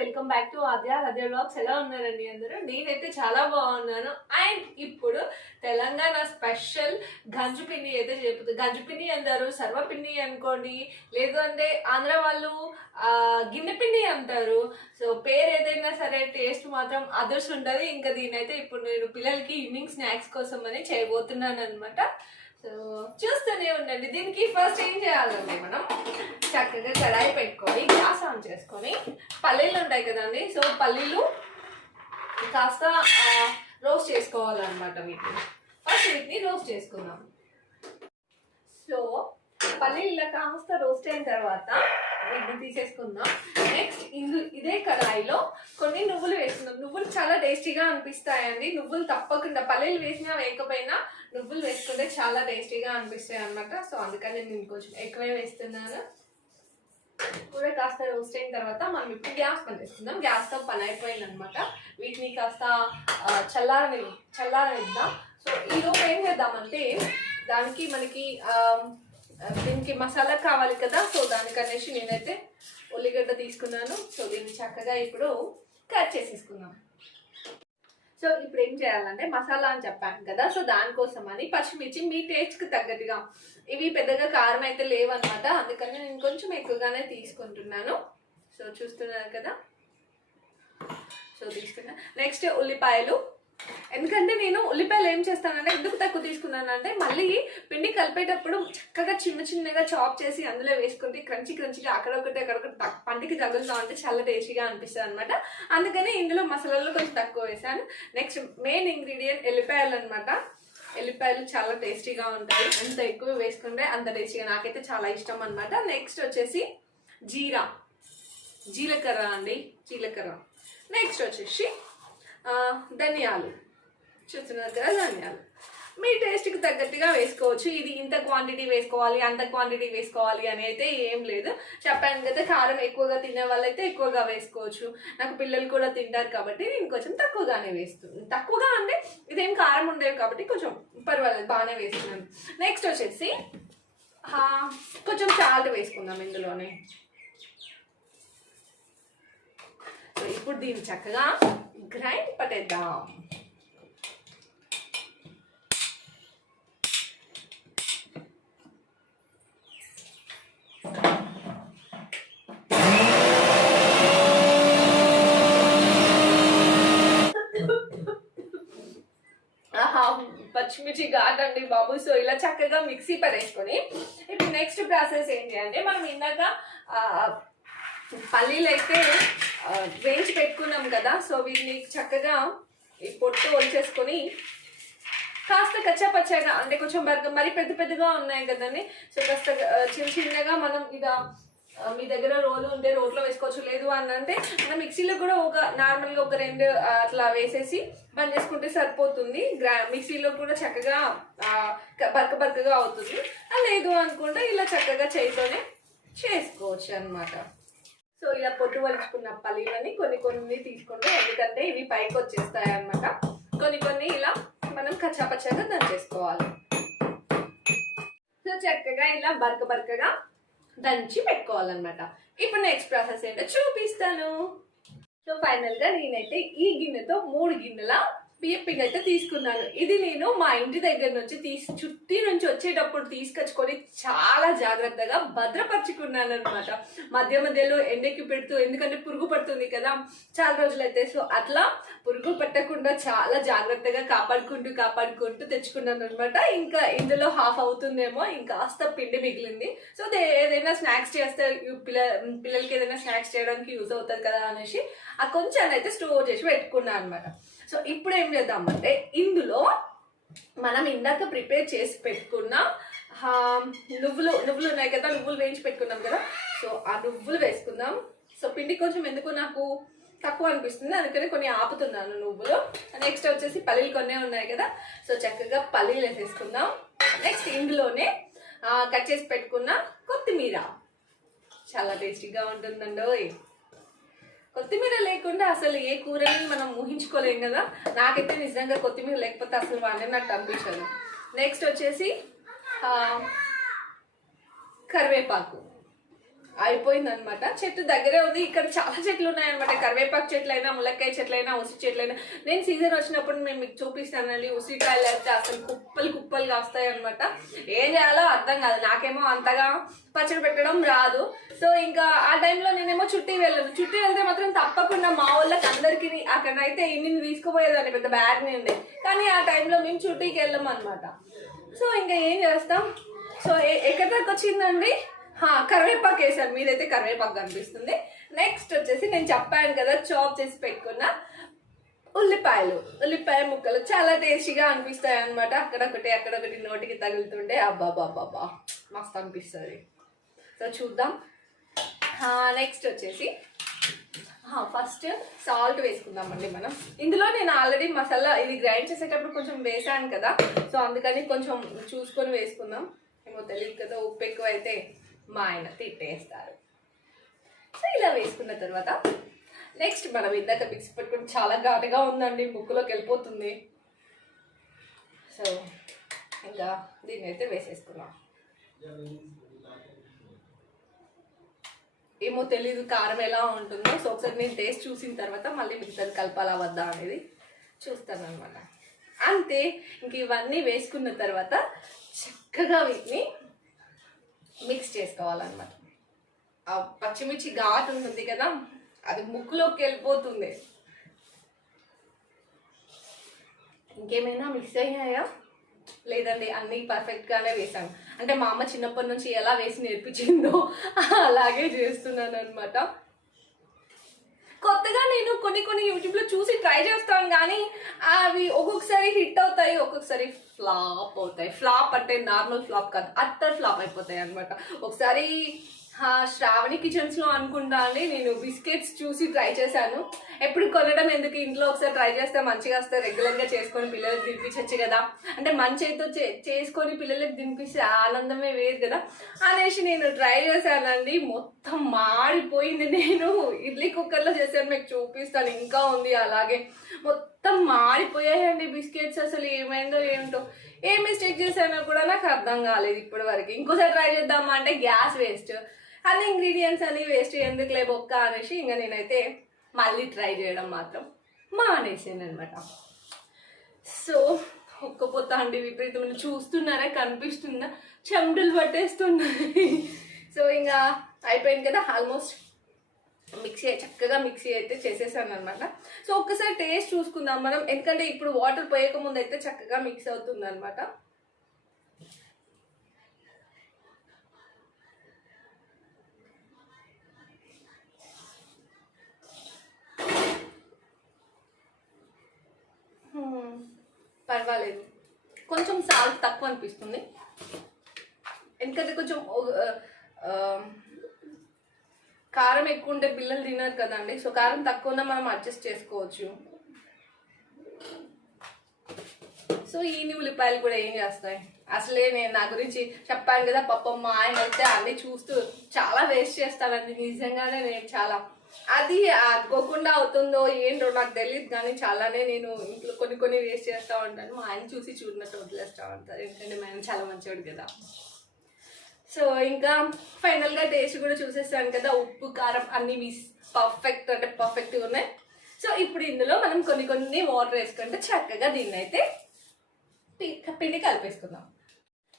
Welcome back to Aadya vlogs. ఎలా ఉన్నారండి అందరూ? నేనైతే చాలా బాగున్నాను. అండ్ ఇప్పుడు తెలంగాణ స్పెషల్ గంజుపిండి అయితే చెప్తుంది. గంజుపిండి అంటారు, సర్వపిండి అనుకోండి, లేదు అంటే ఆంధ్ర వాళ్ళు గిన్నెపిండి అంటారు. సో పేరు ఏదైనా సరే టేస్ట్ మాత్రం అదర్స్ ఉంటుంది. ఇంకా దీనైతే ఇప్పుడు నేను పిల్లలకి ఈవినింగ్ స్నాక్స్ కోసం అని చేయబోతున్నాను అనమాట. సో చూస్తూనే ఉండండి. దీనికి ఫస్ట్ ఏం చేయాలంటే మనం చక్కగా కడాయి పెట్టుకొని గ్యాస్ ఆన్ చేసుకొని పల్లీలు ఉంటాయి కదండి. సో పల్లీలు కాస్త రోస్ట్ చేసుకోవాలన్నమాట. వీటిని రోస్ట్ చేసుకుందాం. సో పల్లీలు కాస్త రోస్ట్ అయిన తర్వాత వీటిని తీసేసుకుందాం. నెక్స్ట్ ఇదే కడాయిలో కొన్ని నువ్వులు వేసుకుందాం. నువ్వులు చాలా టేస్టీగా అనిపిస్తాయండి. నువ్వులు తప్పకుండా పల్లీలు వేసినా వేయకపోయినా నువ్వులు వేసుకుంటే చాలా టేస్టీగా అనిపిస్తాయి అన్నమాట. సో అందుకని నేను కొంచెం ఎక్కువే వేస్తున్నాను. కూడా కాస్త రోస్ట్ అయిన తర్వాత మనం ఇప్పుడు గ్యాస్ పని చేసుకుందాం. గ్యాస్తో పని అయిపోయింది అనమాట. వీటిని కాస్త చల్లారనిద్దాం. సో ఈలోపు ఏం చేద్దామంటే దానికి మనకి దీనికి మసాలా కావాలి కదా. సో దానికనేసి నేనైతే ఉల్లిగడ్డ తీసుకున్నాను. సో దీన్ని చక్కగా ఇప్పుడు కట్ చేసేసుకుందాం. సో ఇప్పుడు ఏం చేయాలంటే మసాలా అని చెప్పాను కదా. సో దానికోసం అని పచ్చిమిర్చి మీ టేస్ట్కి తగ్గట్టుగా, ఇవి పెద్దగా కారం అయితే లేవన్నమాట. అందుకని నేను కొంచెం ఎక్కువగానే తీసుకుంటున్నాను. సో చూస్తున్నారు కదా. సో తీసుకున్నా. నెక్స్ట్ ఉల్లిపాయలు. ఎందుకంటే నేను ఉల్లిపాయలు ఏం చేస్తానంటే ఎందుకు తక్కువ తీసుకున్నానంటే మళ్ళీ పిండి కలిపేటప్పుడు చక్కగా చిన్నగా చాప్ చేసి అందులో వేసుకుంటే క్రంచిగా అక్కడొకటి పంటికి తగులుతా ఉంటే చాలా టేస్టీగా అనిపిస్తుంది అనమాట. అందుకని ఇందులో మసాలాలు కొంచెం తక్కువ వేసాను. నెక్స్ట్ మెయిన్ ఇంగ్రీడియంట్ ఎల్లిపాయలు అనమాట. ఎల్లిపాయలు చాలా టేస్టీగా ఉంటాయి. ఎంత ఎక్కువ వేసుకుంటే అంత టేస్టీగా, నాకైతే చాలా ఇష్టం అనమాట. నెక్స్ట్ వచ్చేసి జీలకర్ర అండి, జీలకర్ర. నెక్స్ట్ వచ్చేసి ధనియాలు. చూస్తున్నారు కదా, ధనియాలు మీ టేస్ట్కి తగ్గట్టుగా వేసుకోవచ్చు. ఇది ఇంత క్వాంటిటీ వేసుకోవాలి అంత క్వాంటిటీ వేసుకోవాలి అని అయితే ఏం లేదు. చెప్పాను కదా, కారం ఎక్కువగా తినే వాళ్ళైతే ఎక్కువగా వేసుకోవచ్చు. నాకు పిల్లలు కూడా తింటారు కాబట్టి నేను కొంచెం తక్కువగానే వేస్తున్నాను. తక్కువగా అంటే ఇదేం కారం ఉండేవి కాబట్టి కొంచెం పర్వాలేదు, బాగానే వేస్తున్నాను. నెక్స్ట్ వచ్చేసి కొంచెం సాల్ట్ వేసుకుందాం ఇందులోనే. సో ఇప్పుడు దీన్ని చక్కగా గ్రైండ్ పట్టేద్దాం. పచ్చిమిర్చి ఘాటండి బాబు. సో ఇలా చక్కగా మిక్సీ పడేసుకొని ఇప్పుడు నెక్స్ట్ ప్రాసెస్ ఏంటి అంటే మనం ఇందాక పల్లీలు అయితే వేయించి పెట్టుకున్నాం కదా. సో వీటిని చక్కగా ఈ పొట్టు వచ్చేసుకొని కాస్త కచ్చాపచ్చాగా, అంటే కొంచెం మరి పెద్దగా ఉన్నాయి కదండి. సో కాస్త చిన్నగా మనం ఇలా మీ దగ్గర రోలు ఉంటే రోట్లో వేసుకోవచ్చు. లేదు అని అంటే మనం మిక్సీలో కూడా నార్మల్గా ఒక 2 అట్లా వేసేసి బంద్ చేసుకుంటే సరిపోతుంది. మిక్సీలో కూడా చక్కగా బరకగా అవుతుంది. లేదు అనుకుంటే ఇలా చక్కగా చేతితోనే చేసుకోవచ్చు అనమాట. సో ఇలా పొట్టు వలుచుకున్న పల్లీలని కొన్ని తీసుకుంటే, ఎందుకంటే ఇవి పైకి వచ్చేస్తాయి అనమాట. కొన్ని ఇలా మనం కచ్చాపచ్చాగా దంచేసుకోవాలి. సో చక్కగా ఇలా బరకగా దంచి పెట్టుకోవాలన్నమాట. ఇప్పుడు నెక్స్ట్ ప్రాసెస్ ఏంటో చూపిస్తాను. సో ఫైనల్ గా నేనైతే ఈ గిన్నెతో 3 గిన్నెల బియ్యం పిండి అయితే తీసుకున్నాను. ఇది నేను మా ఇంటి దగ్గర నుంచి చుట్టి నుంచి వచ్చేటప్పుడు తీసుకొచ్చుకొని చాలా జాగ్రత్తగా భద్రపరుచుకున్నాను అనమాట. మధ్యలో ఎండకి పెడుతూ, ఎందుకంటే పురుగు పడుతుంది కదా చాలా రోజులైతే. సో అట్లా పురుగు పట్టకుండా చాలా జాగ్రత్తగా కాపాడుకుంటూ తెచ్చుకున్నాను అనమాట. ఇంకా ఇందులో హాఫ్ అవుతుందేమో, ఇంకాస్త పిండి మిగిలింది. సో ఏదైనా స్నాక్స్ చేస్తే పిల్లలకి ఏదైనా స్నాక్స్ చేయడానికి యూజ్ అవుతుంది కదా అనేసి ఆ కొంచెం అయితే స్టోర్ చేసి పెట్టుకున్నాను అనమాట. సో ఇప్పుడు ఏం చేద్దామంటే ఇందులో మనం ఇందాక ప్రిపేర్ చేసి పెట్టుకున్న నువ్వులు ఉన్నాయి కదా, నువ్వులు వేయించి పెట్టుకున్నాం కదా. సో ఆ నువ్వులు వేసుకుందాం. సో పిండి కొంచెం ఎందుకు నాకు తక్కువ అనిపిస్తుంది, అందుకని కొన్ని ఆపుతున్నాను నువ్వులు. నెక్స్ట్ వచ్చేసి పల్లీలు కొన్ని ఉన్నాయి కదా. సో చక్కగా పల్లీలు వేసేసుకుందాం. నెక్స్ట్ ఇందులోనే కట్ చేసి పెట్టుకున్న కొత్తిమీర. చాలా టేస్టీగా ఉంటుందండి. కొత్తిమీర లేకుండా అసలు ఏ కూరని మనం ఊహించుకోలేం కదా. నాకైతే నిజంగా కొత్తిమీర లేకపోతే అసలు వండినట్టు అనిపించదు. నెక్స్ట్ వచ్చేసి కరివేపాకు. అయిపోయింది అనమాట. చెట్టు దగ్గరే ఉంది. ఇక్కడ చాలా చెట్లు ఉన్నాయన్నమాట. కరివేపాకు చెట్లైనా, ములక్కాయ చెట్లైనా, ఉసిరి చెట్లైనా. నేను సీజన్ వచ్చినప్పుడు నేను మీకు చూపిస్తానండి. ఉసిరికాయలు అయితే అసలు కుప్పలు కుప్పలుగా వస్తాయి అనమాట. ఏం చేయాలో అర్థం కాదు. నాకేమో అంతగా పచ్చడి పెట్టడం రాదు. సో ఇంకా ఆ టైంలో నేనేమో చుట్టి వెళ్ళను. చుట్టి వెళ్తే మాత్రం తప్పకుండా మా వాళ్ళకి అందరికి అక్కడైతే ఇన్ని తీసుకుపోయేదాన్ని పెద్ద బ్యాగ్ నుండి. కానీ ఆ టైంలో మేము చుట్టికి వెళ్ళాం అనమాట. సో ఇంకా ఏం చేస్తాం. సో ఎక్కడి దాకా వచ్చిందండి, కరివేపాకు వేసాను. మీదైతే కరివేపాకు కనిపిస్తుంది. నెక్స్ట్ వచ్చేసి నేను చెప్పాను కదా చాప్ చేసి పెట్టుకున్న ఉల్లిపాయ ముక్కలు చాలా టేస్టీగా అనిపిస్తాయి అనమాట. అక్కడొకటి నోటికి తగులుతుంటే అబ్బాబాబాబా మస్తు అనిపిస్తుంది. సో చూద్దాం. నెక్స్ట్ వచ్చేసి ఫస్ట్ సాల్ట్ వేసుకుందామండి మనం. ఇందులో నేను ఆల్రెడీ మసాలా ఇది గ్రైండ్ చేసేటప్పుడు కొంచెం వేసాను కదా, సో అందుకని కొంచెం చూసుకొని వేసుకుందాం. ఏమో తెలియదు కదా, ఉప్పు ఎక్కువ అయితే మా ఆయన తిట్టేస్తారు. సో ఇలా వేసుకున్న తర్వాత నెక్స్ట్ మనం ఇందాక మిక్సీ పెట్టుకుని చాలా ఘాటుగా ఉందండి, ముక్కులోకి వెళ్ళిపోతుంది. సో ఇంకా దీన్ని అయితే వేసేసుకున్నాం. ఏమో తెలీదు కారం ఎలా ఉంటుందో. సో ఒకసారి నేను టేస్ట్ చూసిన తర్వాత మళ్ళీ మిగతాది కలపాలా వద్దా అనేది చూస్తాను అనమాట. అంతే. ఇంక ఇవన్నీ వేసుకున్న తర్వాత చక్కగా వీటిని మిక్స్ చేసుకోవాలన్నమాట. ఆ పచ్చిమిర్చి ఘాటు ఉంటుంది కదా, అది ముక్కులోకి వెళ్ళిపోతుంది. ఇంకేమైనా మిక్స్ అయ్యాయా లేదండి, అన్నీ పర్ఫెక్ట్గానే వేసాను. అంటే మా అమ్మ చిన్నప్పటి నుంచి ఎలా వేసి నేర్పించిందో అలాగే చేస్తున్నాను అనమాట. కొత్తగా నేను కొన్ని యూట్యూబ్లో చూసి ట్రై చేస్తాను, కానీ అవి ఒక్కొక్కసారి హిట్ అవుతాయి, ఒక్కొక్కసారి ఫ్లాప్ అవుతాయి. ఫ్లాప్ అంటే నార్మల్ ఫ్లాప్ కాదు, అట్టర్ ఫ్లాప్ అయిపోతాయి అనమాట. ఒకసారి శ్రావణి కిచెన్స్లో అనుకుంటా అండి, నేను బిస్కెట్స్ చూసి ట్రై చేశాను. ఎప్పుడు కొనడం ఎందుకు, ఇంట్లో ఒకసారి ట్రై చేస్తే మంచిగా వస్తే రెగ్యులర్గా చేసుకొని పిల్లలకు తినిపించచ్చు కదా, అంటే మంచితో చేసుకొని పిల్లలకు తినిపిస్తే ఆనందమే వేరు కదా అనేసి నేను ట్రై చేశానండి. మొత్తం మాడిపోయింది. నేను ఇడ్లీ కుక్కర్లో చేశాను, మీకు చూపిస్తాను, ఇంకా ఉంది అలాగే. మొత్తం మాడిపోయాయండి బిస్కెట్స్. అసలు ఏమైందో ఏమిటో, ఏ మిస్టేక్ చేశానో కూడా నాకు అర్థం కాలేదు ఇప్పటి వరకు. ఇంకోసారి ట్రై చేద్దామా అంటే గ్యాస్ వేస్ట్, అన్ని ఇంగ్రీడియంట్స్ అన్ని వేస్ట్, ఎందుకులే బొక్క అనేసి ఇంకా నేనైతే మళ్ళీ ట్రై చేయడం మాత్రం మానేసాను అనమాట. సో ఒక్కపోతా అండి విపరీతమైన, చూస్తున్నారా కనిపిస్తుందా, చెమటలు పట్టేస్తున్నాయి. సో ఇంకా అయిపోయింది కదా, ఆల్మోస్ట్ చక్కగా మిక్సీ అయితే చేసేసాను అనమాట. సో ఒక్కసారి టేస్ట్ చూసుకుందాం మనం, ఎందుకంటే ఇప్పుడు వాటర్ పోయక ముందు అయితే చక్కగా మిక్స్ అవుతుంది అనమాట. పర్వాలేదు, కొంచెం సాల్ట్ తక్కువ అనిపిస్తుంది, ఎందుకంటే కొంచెం కారం ఎక్కువ ఉంటే పిల్లలు తినరు కదండి. సో కారం తక్కువ ఉన్నా మనం అడ్జస్ట్ చేసుకోవచ్చు. సో ఈ ఉల్లిపాయలు కూడా ఏం చేస్తాయి, అసలే నేను నా గురించి చెప్పాను కదా, పాపం మా ఆయన అయితే అన్నీ చూస్తూ చాలా వేస్ట్ చేస్తానండి. నిజంగానే నేను చాలా, అది అనుకోకుండా అవుతుందో ఏంటో నాకు తెలియదు, కానీ చాలానే నేను ఇంట్లో కొన్ని వేస్ట్ చేస్తూ ఉంటాను. మా ఆయన చూసి చూడనట్టు వదిలేస్తూ ఉంటారు, ఎందుకంటే మా ఆయన చాలా మంచివాడు కదా. సో ఇంకా ఫైనల్గా టేస్ట్ కూడా చూసేస్తాను కదా, ఉప్పు కారం అన్నీ పర్ఫెక్ట్ అంటే పర్ఫెక్ట్గా ఉన్నాయి. సో ఇప్పుడు ఇందులో మనం కొన్ని వాటర్ వేసుకుంటే చక్కగా దీన్ని అయితే పిండి కలిపేసుకుందాం.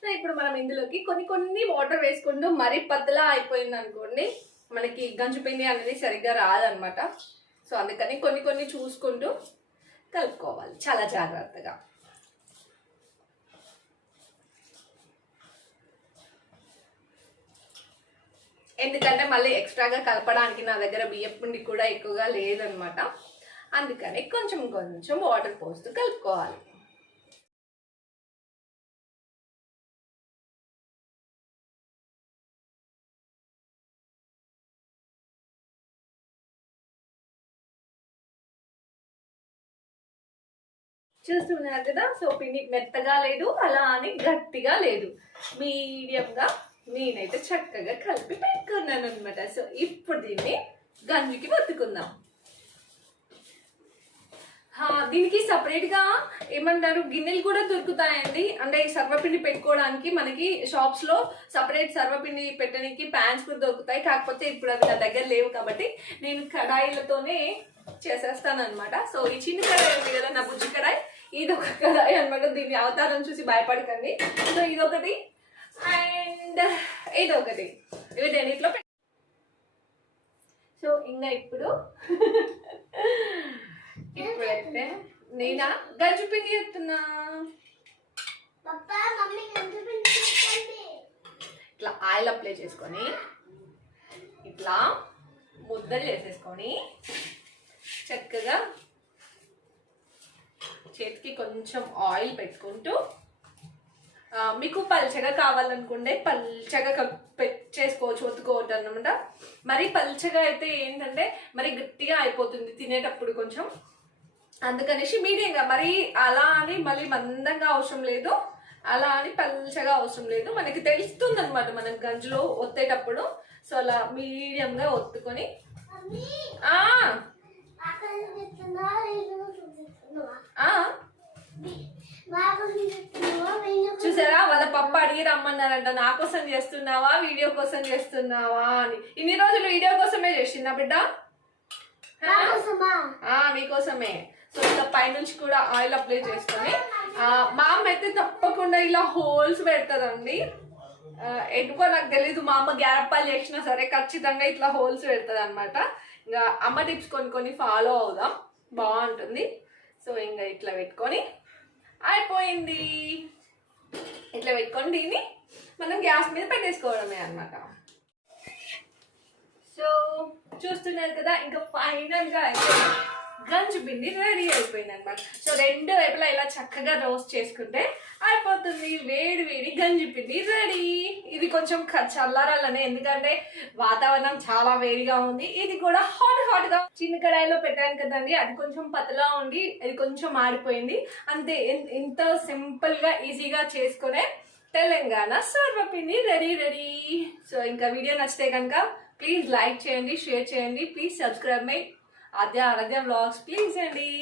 సో ఇప్పుడు మనం ఇందులోకి కొన్ని వాటర్ వేసుకుంటూ మరీ పతలా అయిపోయింది అనుకోండి, మనకి గంజు పిండి అనేది సరిగ్గా రాదనమాట. సో అందుకని కొన్ని చూసుకుంటూ కలుపుకోవాలి చాలా జాగ్రత్తగా. ఎందుకంటే మళ్ళీ ఎక్స్ట్రాగా కలపడానికి నా దగ్గర బియ్యం పిండి కూడా ఎక్కువగా లేదనమాట. అందుకని కొంచెం వాటర్ పోస్తూ కలుపుకోవాలి. చూస్తున్నారు కదా, సో పిండి మెత్తగా లేదు, అలా అని గట్టిగా లేదు, మీడియంగా నేనైతే చక్కగా కలిపి పెట్టుకున్నాను అనమాట. సో ఇప్పుడు దీన్ని గంజికి వత్తుకుందాం. దీనికి సపరేట్ గా ఏమంటారు గిన్నెలు కూడా దొరుకుతాయండి. అంటే ఈ సర్వపిండి పెట్టుకోవడానికి మనకి షాప్స్ లో సపరేట్ సర్వపిండి పెట్టడానికి ప్యాన్స్ కూడా దొరుకుతాయి. కాకపోతే ఇప్పుడు అవి నా దగ్గర లేవు కాబట్టి నేను కడాయిలతోనే చేసేస్తాను అనమాట. సో ఈ చిన్న కడాయి ఉంది కదా, నా బుజ్జి కడాయి, ఇది ఒక కడాయి అనమాట. దీన్ని అవతారం చూసి భయపడకండి. సో ఇదొకటి అండ్ ఇదొకటి, ఇవి రెండిట్లో. సో ఇంకా ఇప్పుడైతే నేనా గంజు పిండి చెప్తున్నా. ఇట్లా ఆయిల్ అప్లై చేసుకొని ఇట్లా ముద్దలు చేసేసుకొని చక్కగా చేతికి కొంచెం ఆయిల్ పెట్టుకుంటూ, మీకు పల్చగా కావాలనుకుంటే పల్చగా చేసుకోవచ్చు, ఒత్తుకోవచ్చు అన్నమాట. మరి పల్చగా అయితే ఏంటంటే మరి గట్టిగా అయిపోతుంది తినేటప్పుడు కొంచెం. అందుకనేసి మీడియంగా, మరి అలా అని మళ్ళీ మందంగా అవసరం లేదు, అలా అని పల్చగా అవసరం లేదు. మనకి తెలుస్తుంది అనమాట మనం గంజులో ఒత్తేటప్పుడు. సో అలా మీడియంగా ఒత్తుకొని చూసారా, వాళ్ళ పప్పు అడిగి రమ్మన్నారంట. నా కోసం చేస్తున్నావా వీడియో కోసం చేస్తున్నావా అని. ఇన్ని రోజులు వీడియో కోసమే చేసిందా బిడ్డ? మీకోసమే. సో ఇలా పైనుంచి కూడా ఆయిల్ అప్లై చేసుకొని, మా అమ్మ అయితే తప్పకుండా ఇలా హోల్స్ పెడతదండి. ఎందుకో నాకు తెలీదు, మా అమ్మ గ్యారప్పాలు చేసినా సరే ఖచ్చితంగా ఇట్లా హోల్స్ పెడతది అనమాట. ఇంకా అమ్మ టిప్స్ కొన్ని ఫాలో అవుదాం, బాగుంటుంది. సో ఇంకా ఇట్లా పెట్టుకొని అయిపోయింది. ఇట్లా పెట్టుకొని దీన్ని మనం గ్యాస్ మీద పెట్టేసుకోవడమే అనమాట. సో చూస్తున్నారు కదా, ఇంకా ఫైనల్ గా అయితే గంజు పిండి రెడీ అయిపోయింది అనమాట. సో రెండు వైపులా ఇలా చక్కగా రోస్ట్ చేసుకుంటే అయిపోతుంది వేడి వేడి గంజు పిండి రెడీ. ఇది కొంచెం చల్లారాలనే, ఎందుకంటే వాతావరణం చాలా వేడిగా ఉంది. ఇది కూడా హాట్ గా చిన్న కడాయిలో పెట్టాను కదండి, అది కొంచెం పతలా ఉండి ఇది కొంచెం మాడిపోయింది అంతే. ఇంత సింపుల్ గా ఈజీగా చేసుకునే తెలంగాణ సర్వపిండి రెడీ. సో ఇంకా వీడియో నచ్చితే కనుక ప్లీజ్ లైక్ చేయండి, షేర్ చేయండి. Please subscribe my Aaradhya vlogs please అండి.